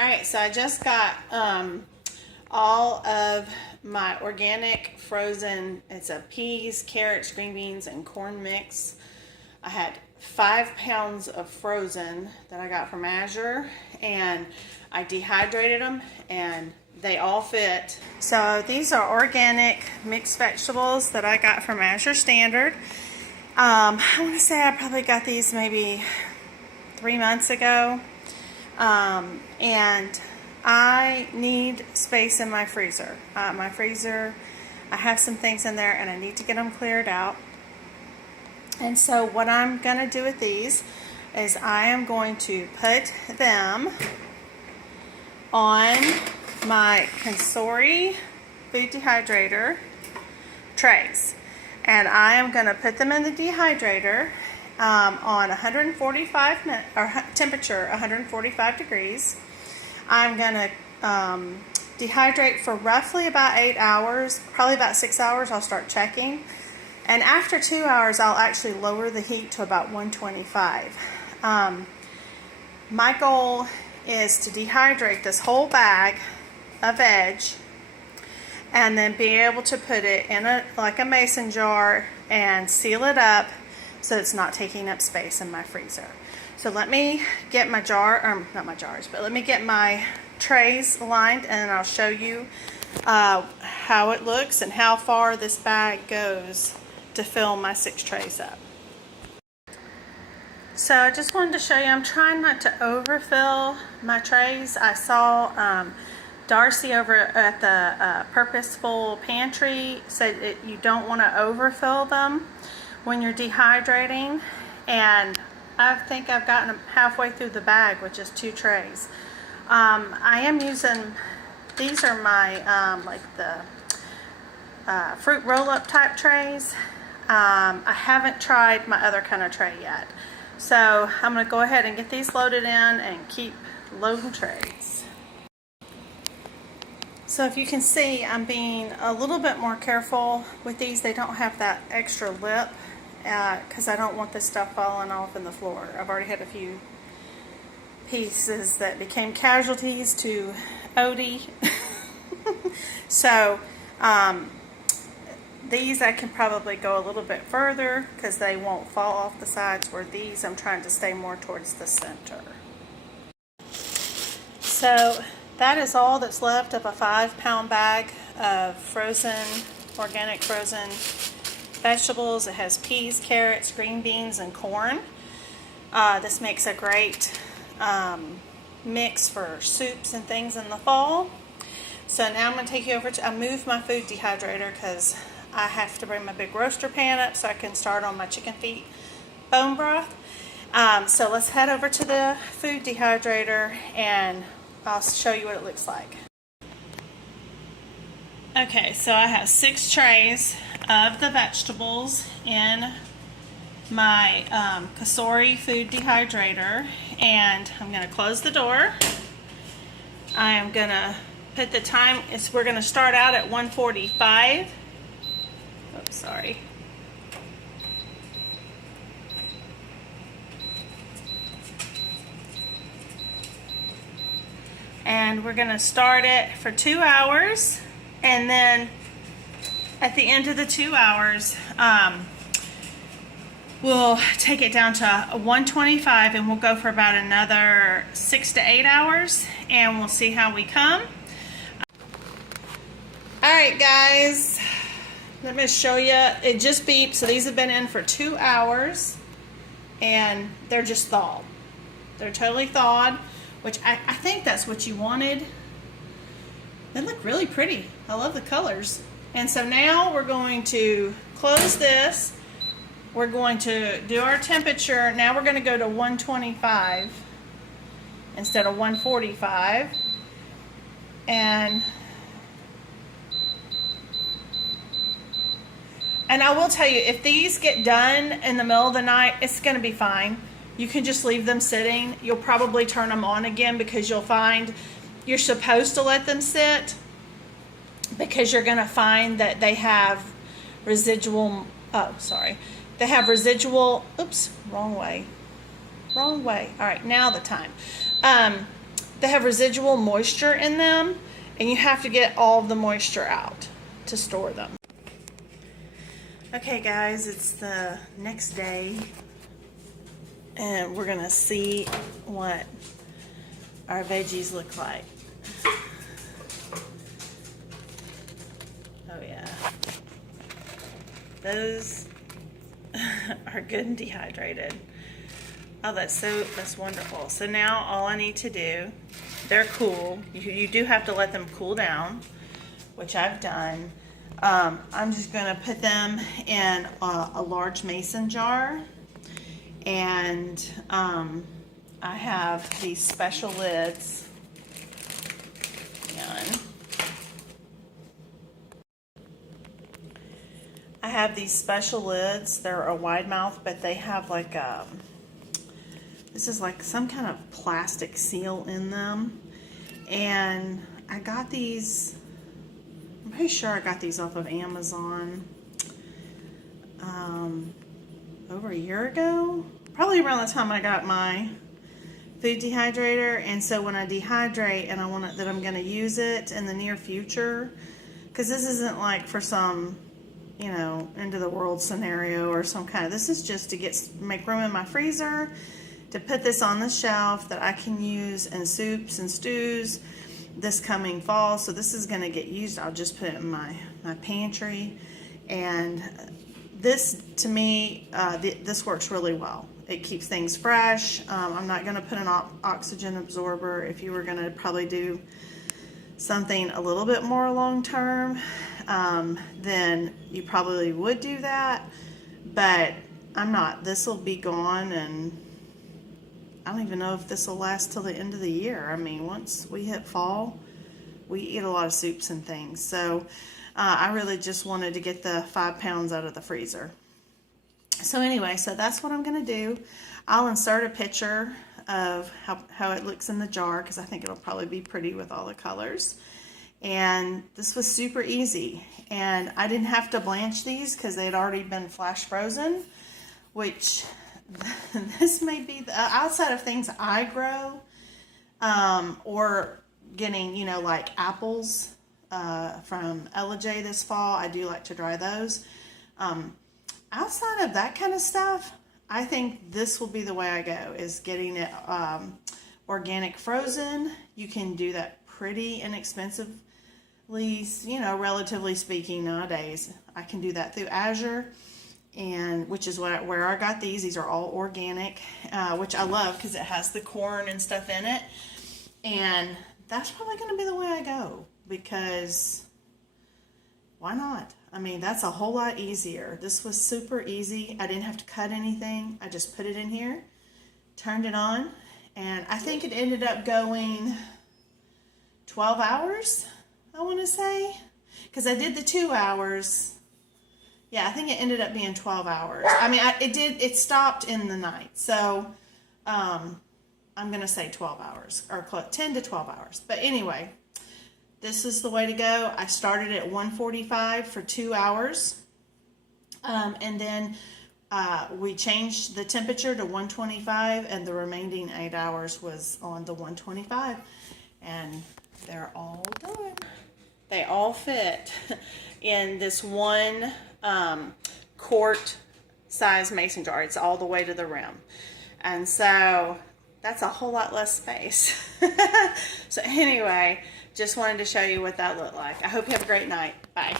All right, so I just got all of my organic frozen, it's a peas, carrots, green beans, and corn mix. I had 5 pounds of frozen that I got from Azure, and I dehydrated them and they all fit. So these are organic mixed vegetables that I got from Azure Standard. I want to say I probably got these maybe 3 months ago. And I need space in my freezer. I have some things in there and I need to get them cleared out. And so what I'm going to do with these is I am going to put them on my Consori food dehydrator trays. And I am going to put them in the dehydrator on 145 or temperature 145 degrees. I'm going to dehydrate for roughly about 8 hours, probably about 6 hours. I'll start checking. And after 2 hours, I'll actually lower the heat to about 125. My goal is to dehydrate this whole bag of veg and then be able to put it in like a mason jar and seal it up so it's not taking up space in my freezer. So let me get my not my jars, but let me get my trays lined and I'll show you how it looks and how far this bag goes to fill my 6 trays up. So I just wanted to show you, I'm trying not to overfill my trays. I saw Darcy over at the Purposeful Pantry said that you don't want to overfill them when you're dehydrating, and I think I've gotten halfway through the bag with just 2 trays. I am using, these are my like the fruit roll-up type trays. I haven't tried my other kind of tray yet. So I'm going to go ahead and get these loaded in and keep loading trays. So if you can see, I'm being a little bit more careful with these. They don't have that extra lip because I don't want this stuff falling off in the floor. I've already had a few pieces that became casualties to Odie. So these I can probably go a little bit further because they won't fall off the sides, where these I'm trying to stay more towards the center. So that is all that's left of a 5-pound bag of organic frozen vegetables. It has peas, carrots, green beans, and corn. This makes a great mix for soups and things in the fall. So now I'm going to take you over to, I moved my food dehydrator because I have to bring my big roaster pan up so I can start on my chicken feet bone broth. So let's head over to the food dehydrator and I'll show you what it looks like. Okay, so I have 6 trays of the vegetables in my Consori food dehydrator, and I'm going to close the door. I am going to put the time, we're going to start out at 1:45. Oops, sorry. And we're going to start it for 2 hours, and then at the end of the 2 hours we'll take it down to 125 and we'll go for about another 6 to 8 hours and we'll see how we come. Alright guys, let me show you. It just beeped, so these have been in for 2 hours and they're just thawed. They're totally thawed, which I think that's what you wanted. They look really pretty. I love the colors. And so now we're going to close this. We're going to do our temperature. Now we're going to go to 125 instead of 145. And I will tell you, if these get done in the middle of the night, it's going to be fine. You can just leave them sitting. You'll probably turn them on again because you'll find you're supposed to let them sit, because you're going to find that they have residual, they have residual, oops, wrong way. All right, now the time. they have residual moisture in them, and you have to get all of the moisture out to store them. Okay guys, it's the next day, and we're gonna see what our veggies look like. Oh yeah, those are good and dehydrated. Oh, that's wonderful. So now all I need to do, they're cool. You do have to let them cool down, which I've done. I'm just gonna put them in a large mason jar, and I have these special lids. I have these special lids. They're a wide mouth, but they have like this is like some kind of plastic seal in them. And I got these, I'm pretty sure I got these off of Amazon over a year ago. Probably around the time I got my food dehydrator. And so when I dehydrate and I want it, that I'm going to use it in the near future, because this isn't like for some, you know, end of the world scenario or some kind of, this is just to make room in my freezer to put this on the shelf that I can use in soups and stews this coming fall. So this is going to get used. I'll just put it in my pantry. And this, to me, this works really well. It keeps things fresh. I'm not going to put an oxygen absorber. If you were going to probably do something a little bit more long term, then you probably would do that. But I'm not. This will be gone, and I don't even know if this will last till the end of the year. I mean, once we hit fall, we eat a lot of soups and things. So I really just wanted to get the 5 pounds out of the freezer. So anyway, so that's what I'm going to do. I'll insert a picture of how it looks in the jar, because I think it'll probably be pretty with all the colors. And this was super easy. And I didn't have to blanch these because they'd already been flash frozen, which this may be the outside of things I grow, or getting, you know, like apples from Elijah this fall. I do like to dry those. Outside of that kind of stuff, I think this will be the way I go, is getting it organic frozen. You can do that pretty inexpensively, you know, relatively speaking nowadays. I can do that through Azure, and which is where I got these. These are all organic, which I love because it has the corn and stuff in it. And that's probably going to be the way I go, because why not? I mean, that's a whole lot easier. This was super easy. I didn't have to cut anything. I just put it in here, turned it on, and I think it ended up going 12 hours, I want to say, because I did the 2 hours. Yeah, I think it ended up being 12 hours. I mean, it stopped in the night. So I'm going to say 12 hours, or 10 to 12 hours. But anyway, this is the way to go. I started at 145 for 2 hours. And then we changed the temperature to 125, and the remaining 8 hours was on the 125. And they're all done. They all fit in this one quart size mason jar. It's all the way to the rim. And so that's a whole lot less space. So anyway, just wanted to show you what that looked like. I hope you have a great night. Bye.